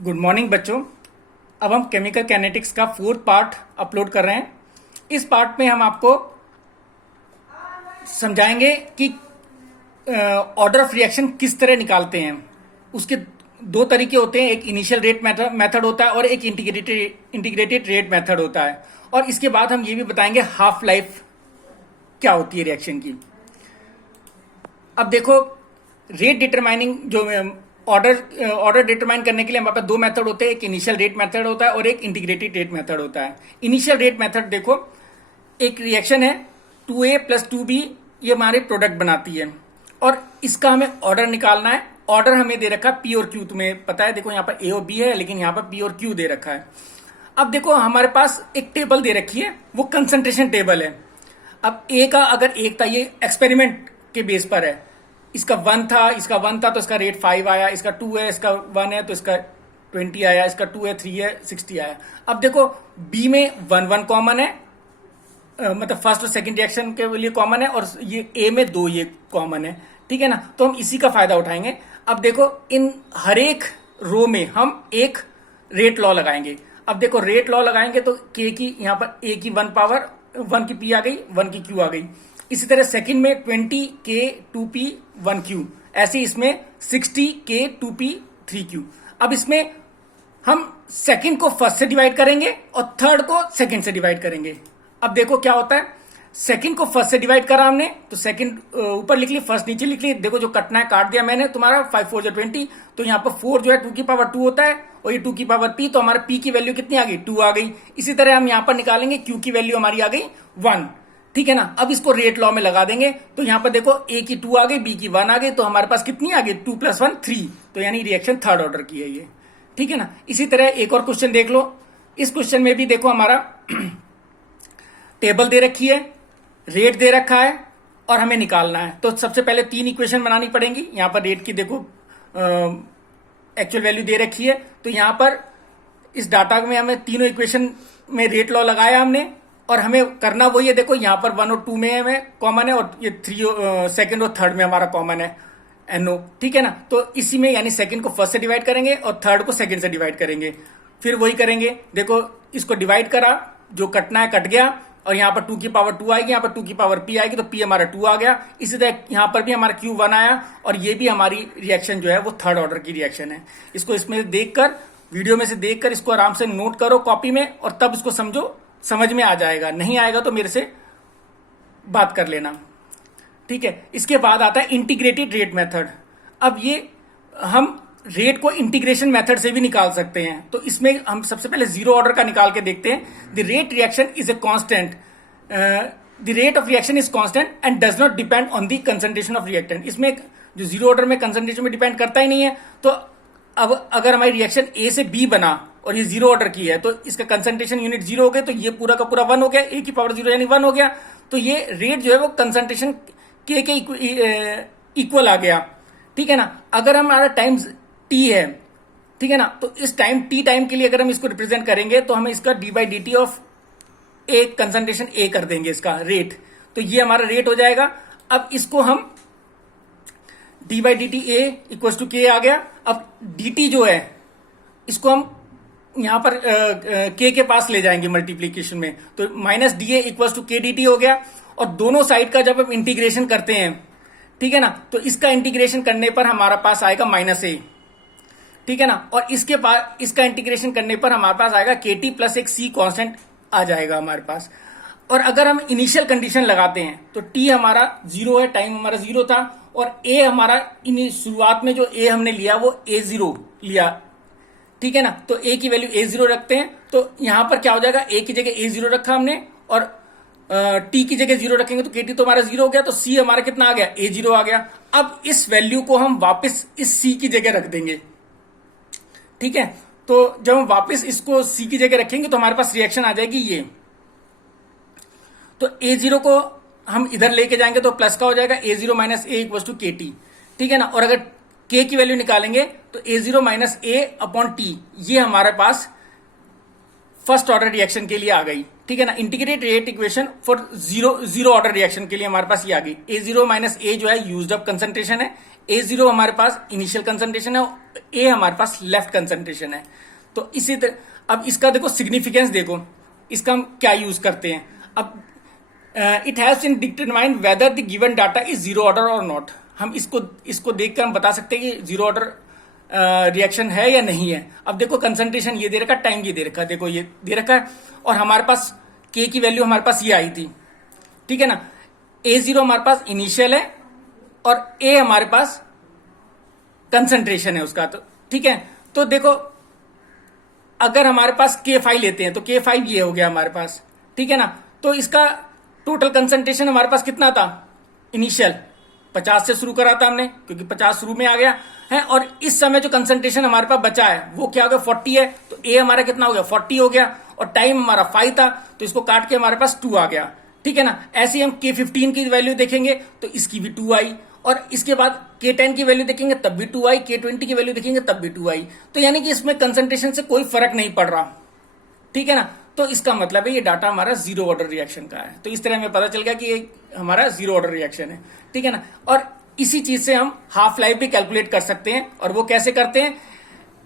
Good morning बच्चों। अब हम केमिकल कैनेटिक्स का फोर्थ पार्ट अपलोड कर रहे हैं। इस पार्ट में हम आपको समझाएंगे कि ऑर्डर ऑफ रिएक्शन किस तरह निकालते हैं। उसके दो तरीके होते हैं, एक इनिशियल रेट मेथड होता है और एक इंटीग्रेटेड रेट मेथड होता है। और इसके बाद हम ये भी बताएंगे हाफ लाइफ क्या होती है रिएक्शन की। अब देखो, रेट डिटरमाइनिंग जो ऑर्डर डिटरमाइन करने के लिए हमारे पास दो मेथड होते हैं, एक इनिशियल रेट मेथड होता है और एक इंटीग्रेटेड रेट मेथड होता है। इनिशियल रेट मेथड देखो, एक रिएक्शन है 2A प्लस 2B, ये हमारे प्रोडक्ट बनाती है और इसका हमें ऑर्डर निकालना है। ऑर्डर हमें दे रखा है P और Q, तुम्हें पता है। देखो यहाँ पर A और B है, लेकिन यहाँ पर P और Q दे रखा है। अब देखो हमारे पास एक टेबल दे रखी है, वो कंसंट्रेशन टेबल है। अब A का अगर एक था, ये एक्सपेरिमेंट के बेस पर है, इसका 1 था, इसका 1 था तो इसका रेट 5 आया, इसका 2 है, इसका 1 है तो इसका 20 आया, इसका 2 है 3 है 60 आया। अब देखो बी में 1 कॉमन है, मतलब फर्स्ट और सेकंड रिएक्शन के लिए कॉमन है, और ये ए में 2 ये कॉमन है, ठीक है ना। तो हम इसी का फायदा उठाएंगे। अब देखो इन हर एक रो में हम एक रेट लॉ लगाएंगे। अब देखो रेट लॉ लगाएंगे तो के की यहाँ पर ए की 1 पावर 1 की पी आ गई, 1 की क्यू आ गई। इसी तरह सेकंड में 20 के 2p 1q, ऐसे इसमें 60 के 2p 3q। अब इसमें हम सेकंड को फर्स्ट से डिवाइड करेंगे और थर्ड को सेकंड से डिवाइड करेंगे। अब देखो क्या होता है, सेकंड को फर्स्ट से डिवाइड करा हमने तो सेकंड ऊपर लिख ली, फर्स्ट नीचे लिख ली। देखो जो कटना है काट दिया मैंने, तुम्हारा 5 4 20, तो यहाँ पर 4 जो है 2 की पावर 2 होता है और ये 2 की पावर p, तो हमारा p की वैल्यू कितनी आ गई, 2 आ गई। इसी तरह हम यहाँ पर निकालेंगे q की वैल्यू हमारी आ गई 1, ठीक है ना। अब इसको रेट लॉ में लगा देंगे तो यहाँ पर देखो a की 2 आ गई, b की 1 आ गई, तो हमारे पास कितनी आ गई 2 + 1 3, तो यानी रिएक्शन थर्ड ऑर्डर की है ये, ठीक है ना। इसी तरह एक और क्वेश्चन देख लो। इस क्वेश्चन में भी देखो हमारा टेबल दे रखी है, रेट दे रखा है और हमें निकालना है। तो सबसे पहले 3 इक्वेशन बनानी पड़ेंगी। यहाँ पर रेट की देखो एक्चुअल वैल्यू दे रखी है, तो यहाँ पर इस डाटा में हमें तीनों इक्वेशन में रेट लॉ लगाया हमने, और हमें करना वही है। देखो यहाँ पर 1 और 2 में हमें कॉमन है और ये 3 सेकंड और थर्ड में हमारा कॉमन है NO, ठीक है ना। तो इसी में यानी सेकंड को फर्स्ट से डिवाइड करेंगे और थर्ड को सेकंड से डिवाइड करेंगे, फिर वही करेंगे। देखो इसको डिवाइड करा, जो कटना है कट गया, और यहाँ पर 2 की पावर 2 आएगी, यहाँ पर 2 की पावर p आएगी, तो p हमारा 2 आ गया। इसी तरह यहाँ पर भी हमारा q 1 आया, और ये भी हमारी रिएक्शन जो है वो थर्ड ऑर्डर की रिएक्शन है। इसको इसमें देखकर, वीडियो में से देखकर इसको आराम से नोट करो कॉपी में, और तब इसको समझो, समझ में आ जाएगा। नहीं आएगा तो मेरे से बात कर लेना, ठीक है। इसके बाद आता है इंटीग्रेटेड रेट मेथड। अब ये हम रेट को इंटीग्रेशन मेथड से भी निकाल सकते हैं। तो इसमें हम सबसे पहले जीरो ऑर्डर का निकाल के देखते हैं। The rate reaction is a constant, the rate of reaction is constant and does not depend on the concentration of reactant. इसमें जो जीरो ऑर्डर में कंसंट्रेशन में डिपेंड करता ही नहीं है। तो अब अगर हमारी रिएक्शन ए से बी बना और ये जीरो ऑर्डर की है, तो इसका कंसंट्रेशन यूनिट 0 हो गए, तो ये पूरा का पूरा 1 हो गया, ए की पावर 0 यानी 1 हो गया। तो ये रेट जो है वो कंसंट्रेशन के इक्वल आ गया, ठीक है ना। अगर हमारा टाइम t है, ठीक है ना, तो इस टाइम t टाइम के लिए अगर हम इसको रिप्रेजेंट करेंगे तो हम इसका d/dt ऑफ ए कंसंट्रेशन ए कर देंगे, इसका रेट। तो ये हमारा रेट हो जाएगा। अब इसको हम d/dt a इक्वल टू के आ गया। अब dt जो है इसको हम यहां पर k के पास ले जाएंगे मल्टीप्लीकेशन में, तो -da इक्वल टू के dt हो गया। और दोनों साइड का जब हम इंटीग्रेशन करते हैं, ठीक है ना, तो इसका इंटीग्रेशन करने पर हमारा पास आएगा -a, ठीक है ना। और इसके पास इसका इंटीग्रेशन करने पर हमारे पास आएगा kt प्लस एक c कांस्टेंट आ जाएगा हमारे पास। और अगर हम इनिशियल कंडीशन लगाते हैं तो t हमारा 0 है, टाइम हमारा 0 था, और a हमारा शुरुआत में जो a हमने लिया वो a0 लिया, ठीक है ना। तो a की वैल्यू a0 रखते हैं, तो यहां पर क्या हो जाएगा, a की जगह a0 रखा हमने और t की जगह 0 रखेंगे तो kt तो हमारा 0 हो गया, तो c हमारा कितना आ गया, a0 आ गया। अब इस वैल्यू को हम वापस इस c की जगह रख देंगे, ठीक है। तो जब हम वापस इसको c की जगह रखेंगे तो हमारे पास रिएक्शन आ जाएगी ये। तो a0 को हम इधर लेके जाएंगे तो प्लस का हो जाएगा, a0 - a equal to kt, ठीक है ना। और अगर k की वैल्यू निकालेंगे तो a0 - a अपॉन t, ये हमारे पास फर्स्ट ऑर्डर रिएक्शन के लिए आ गई, ठीक है ना। Integrate rate equation for zero order reaction के लिए हमारे पास ये आ गई। A0 माइनस ए जो है यूज्ड अप कंसंट्रेशन है, A0 हमारे पास इनिशियल कंसंट्रेशन है, ए हमारे पास लेफ्ट कंसंट्रेशन है। तो इसी तरह अब इसका देखो सिग्निफिकेंस, देखो इसका हम क्या यूज करते हैं। अब it has in determine whether the given data is zero order और नॉट। हम इसको देखकर हम बता सकते हैं कि जीरो ऑर्डर रिएक्शन है या नहीं है। अब देखो कंसंट्रेशन ये दे रखा है, टाइम ये दे रखा है, देखो ये दे रखा है, और हमारे पास के की वैल्यू हमारे पास ये आई थी, ठीक है ना। A0 हमारे पास इनिशियल है और ए हमारे पास कंसंट्रेशन है उसका, तो ठीक है। तो देखो अगर हमारे पास K5 लेते हैं तो K5 ये हो गया हमारे पास, ठीक है ना। तो इसका टोटल कंसंट्रेशन हमारे पास कितना था इनिशियल, 50 से शुरू करा था हमने क्योंकि 50 शुरू में आ गया है, और इस समय जो कंसंट्रेशन हमारे पास बचा है वो क्या हो गया 40 है, तो ए हमारा कितना हो गया 40 हो गया, और टाइम हमारा 5 था तो इसको काट के हमारे पास 2 आ गया, ठीक है ना। ऐसे ही हम K15 की वैल्यू देखेंगे तो इसकी भी 2 आई, और इसके बाद K10 की वैल्यू देखेंगे तब भी 2 आई, K20 की वैल्यू देखेंगे तब भी 2 आई। तो यानी कि इसमें कंसंट्रेशन से कोई फर्क नहीं पड़ रहा, ठीक है ना। तो इसका मतलब है ये डाटा हमारा जीरो ऑर्डर रिएक्शन का है। तो इस तरह हमें पता चल गया कि ये हमारा जीरो ऑर्डर रिएक्शन है, ठीक है ना। और इसी चीज से हम हाफ लाइफ भी कैलकुलेट कर सकते हैं, और वो कैसे करते हैं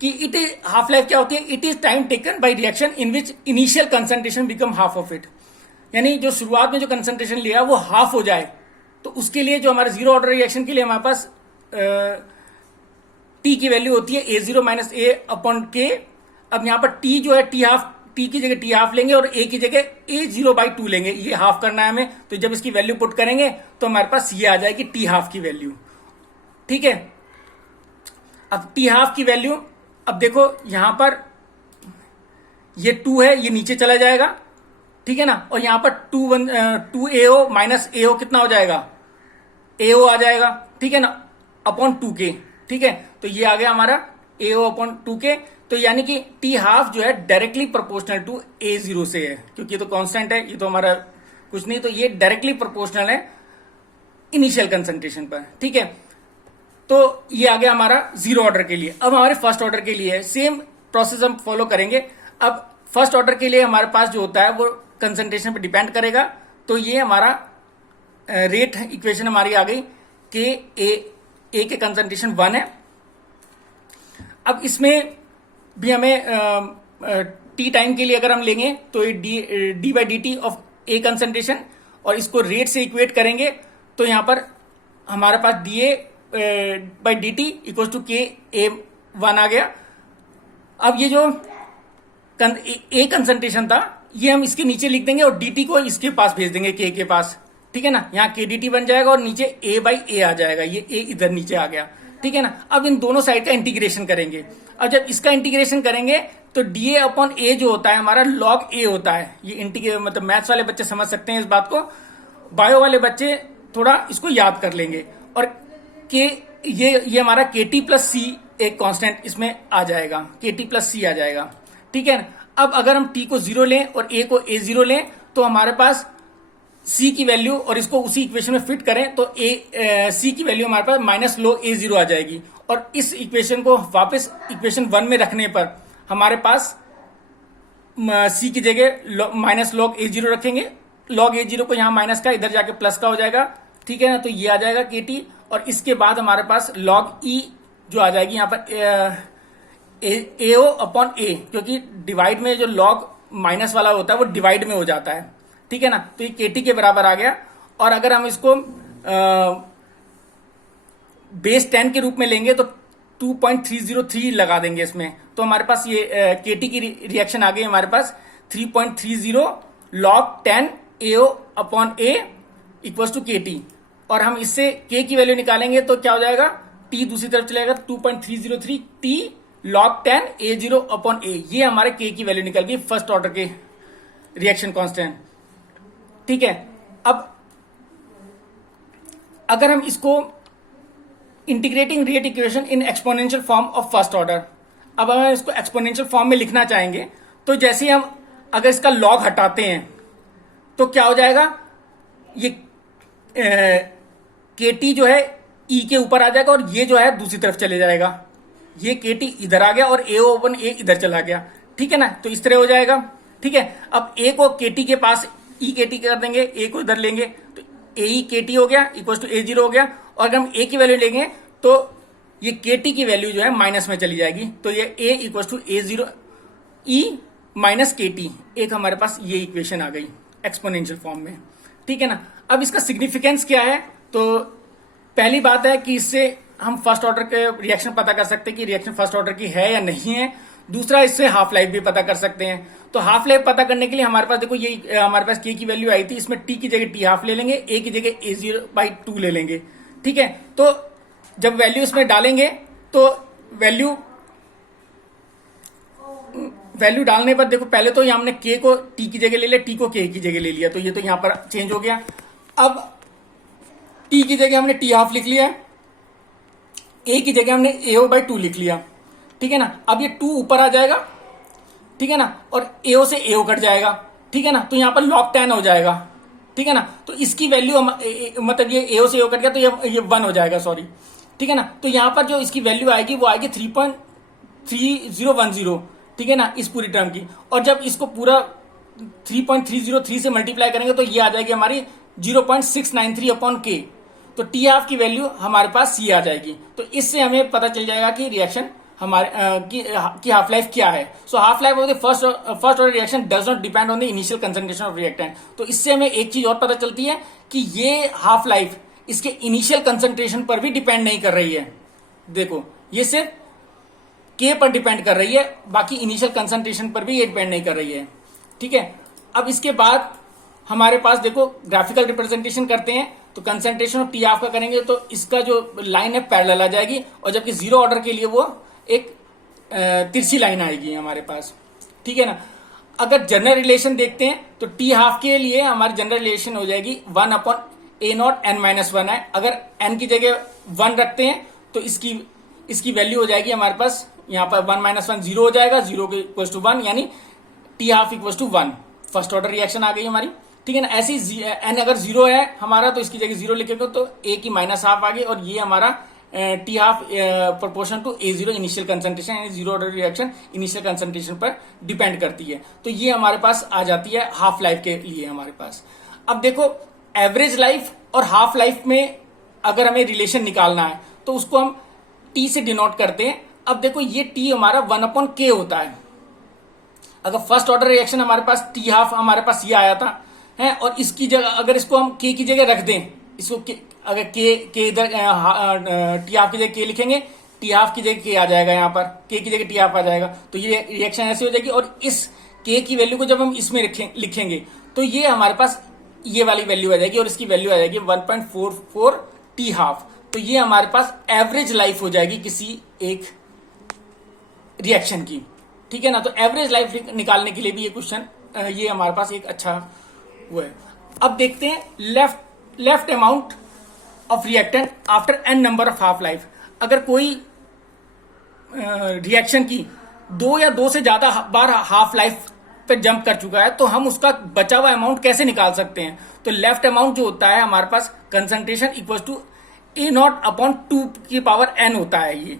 कि इट इज हाफ लाइफ क्या होती है, it is time taken by reaction in which initial concentration become half of it. यानी जो शुरुआत में जो कंसंट्रेशन लिया वो हाफ हो जाए, तो उसके लिए जो हमारे जीरो ऑर्डर रिएक्शन के लिए हमारे पास टी की वैल्यू होती है A0 माइनस ए अपॉन के। अब यहां पर टी जो है टी की जगह टी हाफ लेंगे और ए की जगह A0/2 लेंगे, ये हाफ करना है हमें। तो जब इसकी वैल्यू पुट करेंगे तो हमारे पास ये आ जाएगी टी हाफ की वैल्यू, ठीक है। अब टी हाफ की वैल्यू, अब देखो यहां पर ये 2 है, ये नीचे चला जाएगा, ठीक है ना। और यहां पर 2 AO माइनस AO कितना हो जाएगा, AO आ जाएगा, ठीक है ना, अपॉन 2K, ठीक है। तो ये आ गया हमारा AO अपॉन 2K। तो यानी कि टी हाफ जो है डायरेक्टली प्रोपोर्शनल टू A0 से है, क्योंकि ये तो कांस्टेंट है, ये तो हमारा कुछ नहीं, तो ये डायरेक्टली प्रोपोर्शनल है इनिशियल कंसंट्रेशन पर, ठीक है। तो ये आ गया हमारा जीरो ऑर्डर के लिए। अब हमारे फर्स्ट ऑर्डर के लिए सेम प्रोसेस हम फॉलो करेंगे। अब फर्स्ट ऑर्डर के लिए हमारे पास जो होता है वो कंसंट्रेशन पर डिपेंड करेगा। तो ये हमारा रेट इक्वेशन हमारी आ गई कि ए के कंसंट्रेशन 1 है। अब इसमें भी हमें टी टाइम के लिए अगर हम लेंगे तो D by D T of A concentration, और इसको रेट से इक्वेट करेंगे तो यहां पर हमारे पास D A by D T equal to K1 आ गया। अब ये जो ए कंसंट्रेशन था ये हम इसके नीचे लिख देंगे और डी टी को इसके पास भेज देंगे के पास, ठीक है ना। यहाँ के डी टी बन जाएगा और नीचे A/A आ जाएगा, ये ए इधर नीचे आ गया, ठीक है ना। अब इन दोनों साइड का इंटीग्रेशन करेंगे। अब जब इसका इंटीग्रेशन करेंगे तो DA अपॉन ए जो होता है हमारा log A होता है। ये मतलब मैथ्स वाले बच्चे समझ सकते हैं इस बात को, बायो वाले बच्चे थोड़ा इसको याद कर लेंगे। और के ये हमारा KT प्लस C एक कांस्टेंट इसमें आ जाएगा, KT प्लस C आ जाएगा, ठीक है ना। अब अगर हम T को 0 लें और A को A0 लें तो हमारे पास C की वैल्यू, और इसको उसी इक्वेशन में फिट करें तो C की वैल्यू हमारे पास माइनस log A0 आ जाएगी। और इस इक्वेशन को वापस इक्वेशन 1 में रखने पर हमारे पास C की जगह माइनस log A0 रखेंगे, log A0 को यहाँ माइनस का इधर जाके प्लस का हो जाएगा, ठीक है ना। तो ये आ जाएगा KT, और इसके बाद हमारे पास log E जो आ जाएगी यहाँ पर AO अपॉन A, क्योंकि डिवाइड में जो log माइनस वाला होता है वो डिवाइड में हो जाता है, ठीक है ना। तो ये KT के बराबर आ गया। और अगर हम इसको बेस 10 के रूप में लेंगे तो 2.303 लगा देंगे इसमें, तो हमारे पास ये KT की रिएक्शन आ गई हमारे पास 3.30 log 10 AO upon A equal to KT। और हम इससे K की वैल्यू निकालेंगे तो क्या हो जाएगा, T दूसरी तरफ चलेगा 2.303 T log 10 A0 upon A। ये हमारे K की वैल्यू निकल गई फर्स्ट ऑर्डर के रिएक्शन कांस्टेंट, ठीक है। अब अगर हम इसको integrating rate equation in exponential form of first order, अब अगर इसको एक्सपोनेंशियल फॉर्म में लिखना चाहेंगे तो जैसे हम अगर इसका लॉग हटाते हैं तो क्या हो जाएगा, ये KT जो है E के ऊपर आ जाएगा और ये जो है दूसरी तरफ चले जाएगा, ये KT इधर आ गया और AO अपॉन A इधर चला गया, ठीक है ना। तो इस तरह हो जाएगा, ठीक है, अब ए को के टी के पास ई के टी कर देंगे, ए को इधर लेंगे तो ए ई के टी हो गया इक्वल टू ए जीरो हो गया। और अगर हम ए की वैल्यू लेंगे तो ये के टी की वैल्यू जो है माइनस में चली जाएगी, तो ये A equal to A zero E minus K T, एक हमारे पास ये इक्वेशन आ गई एक्सपोनेंशियल फॉर्म में, ठीक है ना। अब इसका सिग्निफिकेंस क्या है, तो पहली बात है कि इससे हम फर्स्ट ऑर्डर के रिएक्शन पता कर सकते हैं कि रिएक्शन फर्स्ट ऑर्डर की है या नहीं है। दूसरा, इससे हाफ लाइफ भी पता कर सकते हैं। तो हाफ लाइफ पता करने के लिए हमारे पास देखो ये हमारे पास के की वैल्यू आई थी, इसमें टी की जगह टी हाफ ले लेंगे, ए की जगह ए जीरो बाई टू ले लेंगे, ठीक है। तो जब वैल्यू इसमें डालेंगे तो वैल्यू डालने पर देखो पहले तो यहाँ हमने के को टी की जगह ले लिया, टी को के की जगह ले लिया, तो ये तो यहाँ पर चेंज हो गया। अब टी की जगह हमने टी हाफ लिख लिया, ए की जगह हमने एओ बाई टू लिख लिया, ठीक है ना। अब ये टू ऊपर आ जाएगा, ठीक है ना, और एओ से एओ कट जाएगा, ठीक है ना, तो यहाँ पर log 10 हो जाएगा, ठीक है ना। तो इसकी वैल्यू मतलब ये एओ से एओ कट गया तो ये 1 हो जाएगा, सॉरी, ठीक है ना। तो यहाँ पर जो इसकी वैल्यू आएगी वो आएगी 3.3010, ठीक है ना, इस पूरी टर्म की। और जब इसको पूरा 3.303 से मल्टीप्लाई करेंगे तो ये आ जाएगी हमारी 0.693 अपॉन के, तो टी हाफ की वैल्यू हमारे पास ये आ जाएगी। तो इससे हमें पता चल जाएगा कि रिएक्शन हमारे की हाफ लाइफ क्या है। So half life of the first order reaction does not depend on the initial concentration of reactant. तो इससे हमें एक चीज और पता चलती है कि ये हाफ लाइफ इसके इनिशियल कंसंट्रेशन पर भी डिपेंड नहीं कर रही है। देखो ये सिर्फ के पर डिपेंड कर रही है, बाकी इनिशियल कंसंट्रेशन पर भी ये डिपेंड नहीं कर रही है, ठीक है। अब इसके बाद हमारे पास देखो ग्राफिकल रिप्रेजेंटेशन करते हैं, तो कंसंट्रेशन ऑफ टी हाफ का करेंगे तो इसका जो लाइन है पैरेलल आ जाएगी, और जबकि जीरो ऑर्डर के लिए वो एक तिरछी लाइन आएगी हमारे पास, ठीक है ना। अगर जनरल रिलेशन देखते हैं तो टी हाफ के लिए हमारी जनरल रिलेशन हो जाएगी 1 upon A not an minus 1 है। अगर एन की जगह 1 रखते हैं तो इसकी वैल्यू हो जाएगी हमारे पास यहाँ पर 1 माइनस 1 जीरो हो जाएगा, जीरो के इक्वल टू 1, यानी T half equal to 1, first order reaction आ गई हमारी, ठीक है ना। ऐसी एन अगर जीरो है हमारा तो इसकी जगह जीरो लिखेंगे तो ए की माइनस हाफ आ गई, और ये हमारा T half proportion to A zero initial concentration, यानी zero order reaction initial concentration पर डिपेंड करती है। तो ये हमारे पास आ जाती है हाफ लाइफ के लिए हमारे पास। अब देखो एवरेज लाइफ और हाफ लाइफ में अगर हमें रिलेशन निकालना है तो उसको हम टी से डिनोट करते हैं। अब देखो ये टी हमारा 1 अपॉन के होता है। अगर फर्स्ट ऑर्डर रिएक्शन हमारे पास टी हाफ हमारे पास ये आया था है, और इसकी जगह अगर इसको हम के की जगह रख दें, इसको अगर के इधर टी हाफ की जगह के लिखेंगे, टी हाफ की जगह के आ जाएगा, यहाँ पर के की जगह टी हाफ आ जाएगा, तो ये रिएक्शन ऐसी हो जाएगी। और इस के की वैल्यू को जब हम इसमें लिखेंगे तो ये हमारे पास ये वाली वैल्यू आ जाएगी, और इसकी वैल्यू आ जाएगी 1.44 टी हाफ। तो ये हमारे पास एवरेज लाइफ हो जाएगी किसी एक रिएक्शन की, ठीक है ना। तो एवरेज लाइफ निकालने के लिए भी ये क्वेश्चन ये हमारे पास एक अच्छा वो है। अब देखते हैं left amount of reactant after an number of half life. अगर कोई रिएक्शन की 2 या 2 से ज्यादा बार हाफ लाइफ पे जंप कर चुका है तो हम उसका बचा हुआ अमाउंट कैसे निकाल सकते हैं। तो लेफ्ट अमाउंट जो होता है हमारे पास concentration equal to A not upon 2 की पावर एन होता है, ये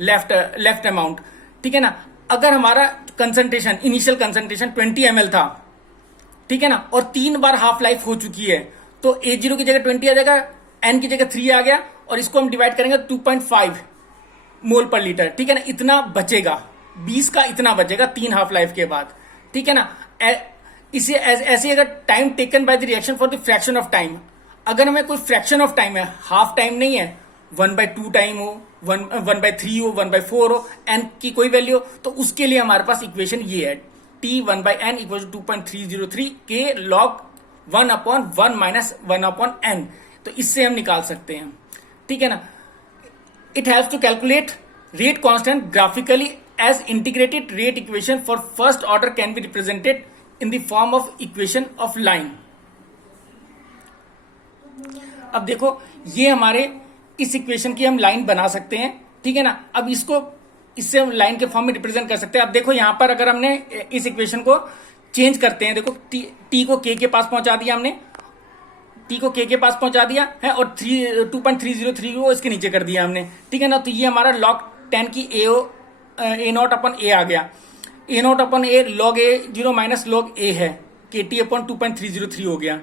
लेफ्ट अमाउंट, ठीक है ना। अगर हमारा कंसंट्रेशन इनिशियल कंसंट्रेशन 20 ml था, ठीक है ना, और 3 बार हाफ लाइफ हो चुकी है, तो ए जीरो की जगह 20 आ जाएगा, एन की जगह 3 आ गया, और इसको हम डिवाइड करेंगे 2.5 मोल पर लीटर, ठीक है ना। इतना बचेगा, 20 का इतना बचेगा 3 हाफ लाइफ के बाद, ठीक है ना। इसे ऐसे अगर time taken by the reaction for the fraction of time, अगर हमें कोई फ्रैक्शन ऑफ टाइम है, हाफ टाइम नहीं है, 1/2 टाइम हो, 1/3 हो, 1/4 हो, एन की कोई वैल्यू हो, तो उसके लिए हमारे पास इक्वेशन ये है, टी 1/n इक्वल टू 2.303 के लॉग 1/1 माइनस 1/n। तो इससे हम निकाल सकते हैं, ठीक है ना। It haves to calculate rate constant graphically as integrated rate equation for first order can be represented in the form of equation of line. अब देखो ये हमारे इस इक्वेशन की हम लाइन बना सकते हैं, ठीक है ना। अब इससे हम लाइन के फॉर्म में रिप्रेजेंट कर सकते हैं। अब देखो यहां पर अगर हमने इस इक्वेशन को चेंज करते हैं, देखो टी को के पास पहुंचा दिया हमने, टी को के पास पहुंचा दिया है, और 2.303 को इसके नीचे कर दिया हमने, ठीक है ना। तो ये हमारा log 10 की ए नॉट अपन ए आ गया। A not upon A log A 0 minus log A है, के टी अपन 2.303 हो गया,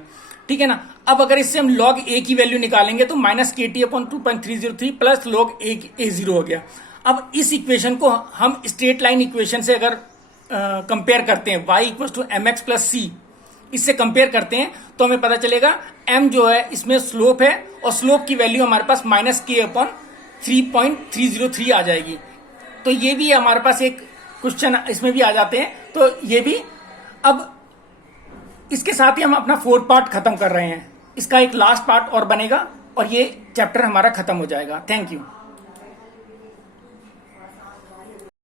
ठीक है ना। अब अगर इससे हम लॉग ए की वैल्यू निकालेंगे तो minus K T upon 2.303 plus log A 0 हो गया। अब इस इक्वेशन को हम स्ट्रेट लाइन इक्वेशन से अगर कंपेयर करते हैं, y equal to M X plus C, इससे कंपेयर करते हैं तो हमें पता चलेगा m जो है इसमें स्लोप है और स्लोप की वैल्यू हमारे पास माइनस के अपॉन 3.303 आ जाएगी। तो ये भी हमारे पास एक क्वेश्चन इसमें भी आ जाते हैं, तो ये भी। अब इसके साथ ही हम अपना 4th पार्ट खत्म कर रहे हैं, इसका एक लास्ट पार्ट और बनेगा और ये चैप्टर हमारा खत्म हो जाएगा। Thank you.